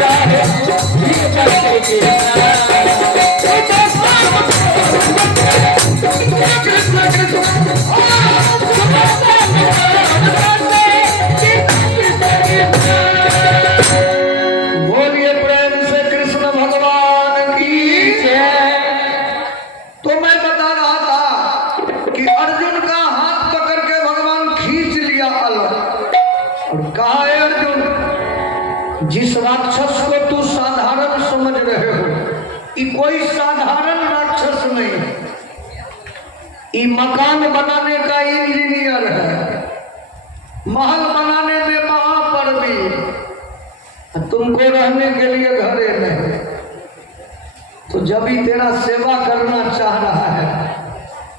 चाहे बोलिए प्रेम से कृष्ण भगवान की जय। तो मैं बता रहा था कि अर्जुन का हाथ पकड़ के भगवान खींच लिया अलग और कहा है अर्जुन, जिस राक्षस को तू साधारण समझ रहे हो, ये कोई साधारण राक्षस नहीं, ये मकान बनाने का इंजीनियर है, महल बनाने में महापरवीर, तुमको रहने के लिए घरे नहीं। तो जब ही तेरा सेवा करना चाह रहा है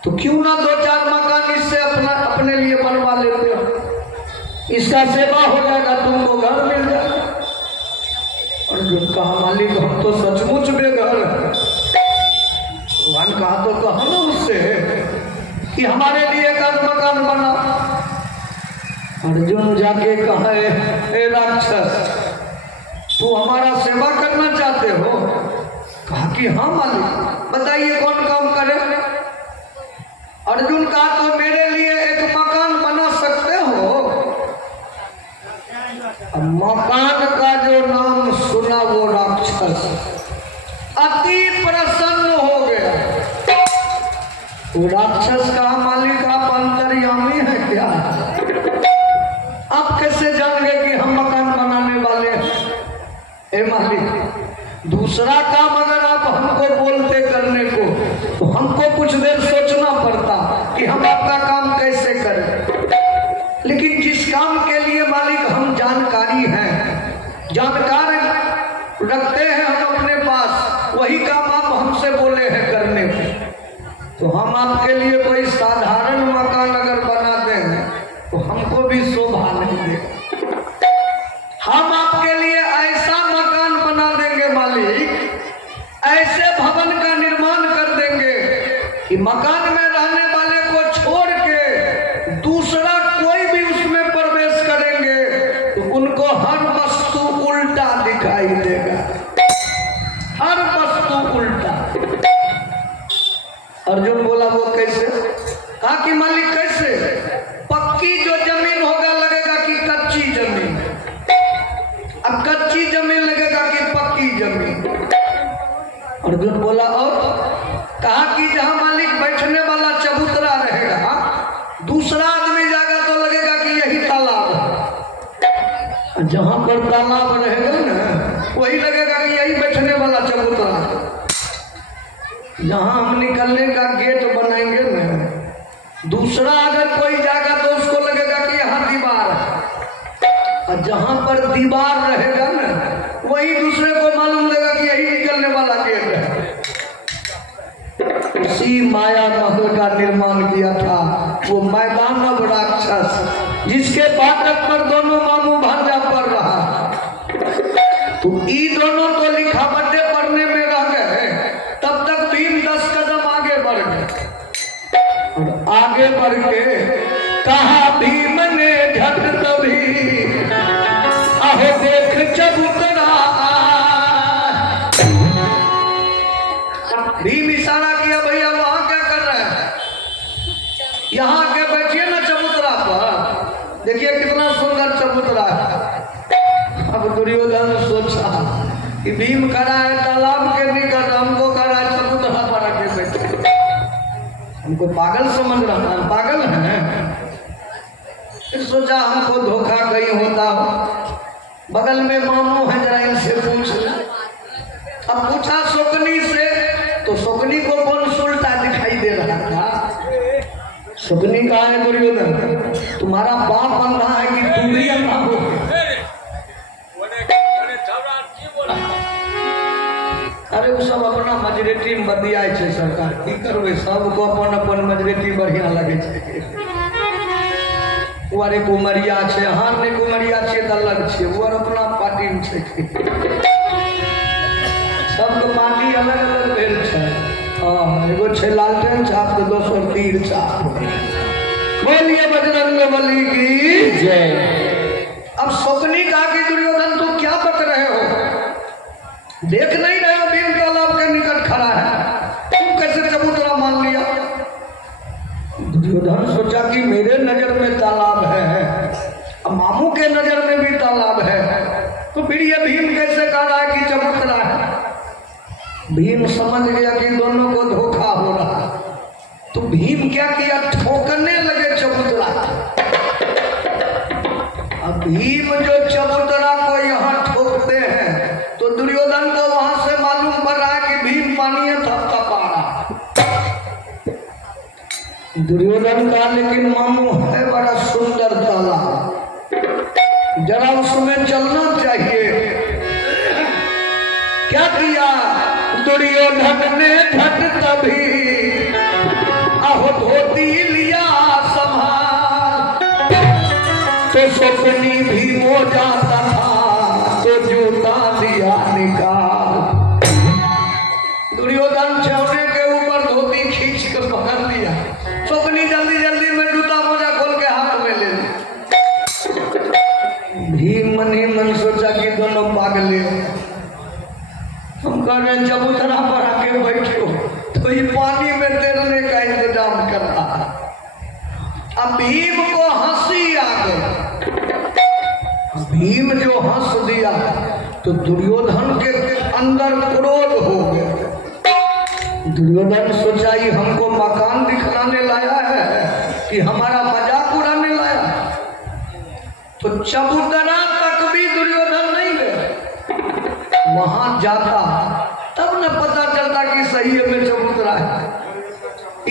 तो क्यों ना 2-4 मकान इससे अपने लिए बनवा लेते हो, इसका सेवा हो जाएगा, तुमको घर मिल जाएगा। अर्जुन कहा मालिक हम तो सचमुच बेघर है। भगवान कहा तो कहा ना उससे कि हमारे लिए एक मकान बना। अर्जुन जाके कहा ए राक्षस, तू हमारा सेवा करना चाहते हो? कहा कि हाँ मालिक, बताइए कौन काम करे। अर्जुन कहा तो मेरे लिए एक मकान बना सकते हो? मकान का जो नाम सुना वो राक्षस अति प्रसन्न हो गया। वो राक्षस कहा मालिक आप अंतर्यामी है क्या? आप कैसे जान गए कि हम मकान बनाने वाले हैं? ए मालिक, दूसरा काम अगर आप हमको बोलते करने को तो हमको कुछ देर सोचना पड़ता कि हम आपका काम कैसे करें, लेकिन जिस काम के लिए मालिक हम जानकारी हैं, जानकार रखते हैं हम अपने पास, वही काम आप हमसे बोले हैं करने को, तो हम आपके लिए कोई साधारण मकान अगर बना देंगे तो हमको भी शोभा नहीं देगा। हम आपके लिए ऐसा मकान बना देंगे मालिक, ऐसे भवन का निर्माण कर देंगे कि मकान में रहने वाले को छोड़ के दूसरा कोई भी उसमें प्रवेश करेंगे तो उनको हर वस्तु उल्टा दिखाई देगा, हर वस्तु उल्टा। अर्जुन बोला वो कैसे? कहा कि मालिक कैसे? पक्की जो जमीन होगा लगेगा कि कच्ची जमीन, अब कच्ची जमीन लगेगा कि पक्की जमीन। अर्जुन बोला और? कहा कि जहां मालिक बैठने वाला चबूतरा रहेगा, दूसरा आदमी जाएगा तो लगेगा कि यही तालाब है, जहां पर तालाब रहेगा ना वही लगेगा कि यही बैठने वाला चबूतरा है। जहां हम निकलने का गेट बनाएंगे ना, दूसरा अगर कोई जाएगा तो उसको लगेगा कि यहाँ दीवार है, और जहां पर दीवार रहेगा ना वही दूसरे को मालूम देगा कि यही निकलने वाला गेट है। उसी माया महल का निर्माण किया था वो मैदानव राक्षस, जिसके फाटक पर दोनों मामू भांजा पड़ रहा। तो ये दोनों तो लिखावटें पढ़ने में रह गए, तब तक भीम 10 कदम आगे बढ़ गए, और आगे बढ़ के कहा भीम ने झट तभी अहो देख चबूतरा। भीम इशारा किया भैया वहां क्या कर रहे हैं, यहाँ आके बैठिए ना चबूतरा पर, देखिए कितना सुंदर चबूतरा है। अब दुर्योधन सोचा कि भीम खड़ा है तालाब के निकट, हमको खड़ा है चबूतरा पर आके बैठे, हमको पागल समझ रहा है, पागल है। फिर सोचा हमको धोखा कहीं होता हो, बगल में मामू है जरा इनसे पूछ ले। अब पूछा शोकनी से, तो शोकनी को कौन सुलटा दिखाई दे रहा था। शोकनी कहा है दुर्योधन तुम्हारा बाप बन रहा है कि तुम भी अंधा हो। अरे वो सब अपना मजरेटी में बदिया है सरकार, की करबे, सबको अपन अपन मजरेटी बढ़िया लगे छै। वो कुमरिया छे, हार ने कुमरिया छे त अलग छे, वो अपना पार्टी में छे, सबके पार्टी अलग अलग भेल छे। एगो छे लालटेन छाप तो दोसर तीर छाप। बोलिए बजरंग बली की जय। अब शोकनी कहा कि दुर्योधन तू क्या बक रहे हो, देख नहीं रहे हो भीम तालाब के निकट खड़ा है, तुम कैसे चबूतरा मान लिया? दुर्योधन सोचा कि मेरे नजर में तालाब है, अब मामू के नजर में भी तालाब है, तो फिर ये भीम कैसे कह रहा है कि चबूतरा है? भीम समझ गया कि दोनों को धोखा हो रहा है, तो भीम क्या किया, ठोकने लगे चबूतरा। अब भीम जो चबूतरा को यहाँ ठोकते हैं तो दुर्योधन को वहां से मालूम पड़ रहा है कि भीम पानी थपथपा रहा। दुर्योधन का लेकिन मामू है बड़ा सुंदर तालाब, जरा उसमें चलना चाहिए। क्या किया दुर्योधन ने झट तभी आहो धोती लिया संभाल, तो स्वप्नी भी हो जाता था तो जूता दिया निकाल। दुर्योधन छवने के ऊपर धोती खींच कर पकड़ लिया, स्वप्नी जल्दी जल्दी में जूता मोजा खोल के हाथ में ले लिया। भीम मन ही मन सोचा कि दोनों पागल हैं, हम कह रहे चबूतरा पर आके बैठो तो ये पानी में तैरने का इंतजाम करता है। अब भीम को हंसी आ गई, भीम जो हंस दिया तो दुर्योधन के अंदर क्रोध हो गया। दुर्योधन सोचा ही हमको मकान दिखलाने लाया है कि हमारा मजाक उड़ाने लाया, तो चबूतरा तक भी दुर्योधन नहीं गया। वहां जाता तब न पता चलता कि सही में चबूतरा है।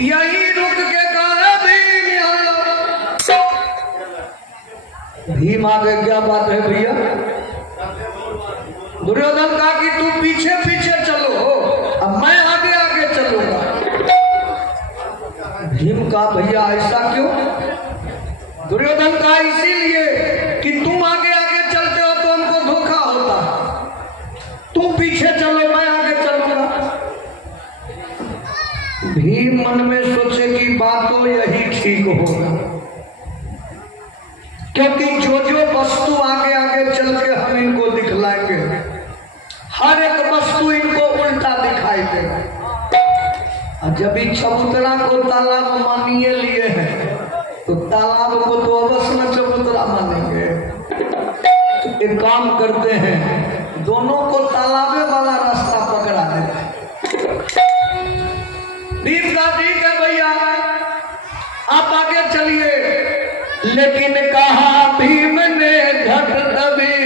यही रुक के कहा भीम आगे, क्या बात है भैया? दुर्योधन कहा कि तू पीछे पीछे चलो, अब मैं आगे आगे चलूंगा। भीम कहा भैया ऐसा क्यों? दुर्योधन कहा इसीलिए कि तुम आगे आगे चलते हो तो हमको धोखा होता, तुम पीछे चलो मैं आगे चलूंगा। भीम मन में सोचे कि बात तो यही ठीक होगा, क्योंकि जो जो वस्तु आगे आगे चल के हम इनको दिखलाएंगे, हर एक वस्तु इनको उल्टा दिखाई देगा। और जब ही चबूतरा को तालाब मानिए लिए हैं तो तालाब को तो अवश्य न चबूतरा मानेंगे। तो एक काम करते हैं, दोनों को तालाबे वाला रास्ता पकड़ा देते हैं। भीम का ठीक है भैया आप आगे चलिए, लेकिन कहा भीम ने झट तभी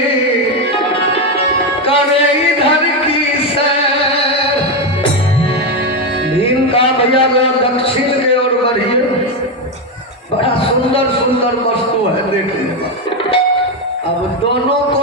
करे इधर की सैर। भीम का भैया दक्षिण के ओर बढ़िए, बड़ा सुंदर सुंदर वस्तु है देखने में। अब दोनों को